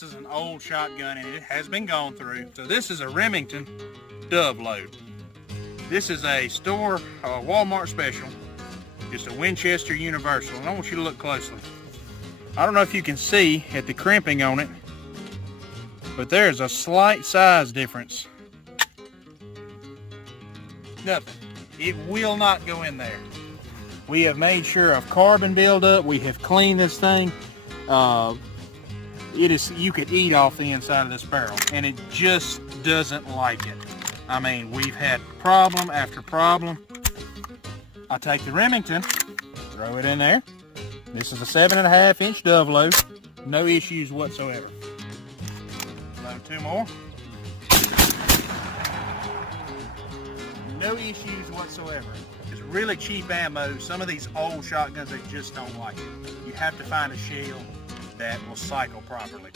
this is an old shotgun and it has been gone through. So this is a Remington Dove load. This is a store, Walmart special. Just a Winchester Universal, and I want you to look closely. I don't know if you can see at the crimping on it, but there's a slight size difference. Nothing. It will not go in there. We have made sure of carbon buildup. We have cleaned this thing. You could eat off the inside of this barrel, and it just doesn't like it. I mean, we've had problem after problem. I take the Remington, throw it in there. This is a 7.5-inch Dove load. No issues whatsoever. Load 2 more. No issues whatsoever. It's really cheap ammo. Some of these old shotguns, they just don't like it. You have to find a shell that will cycle properly.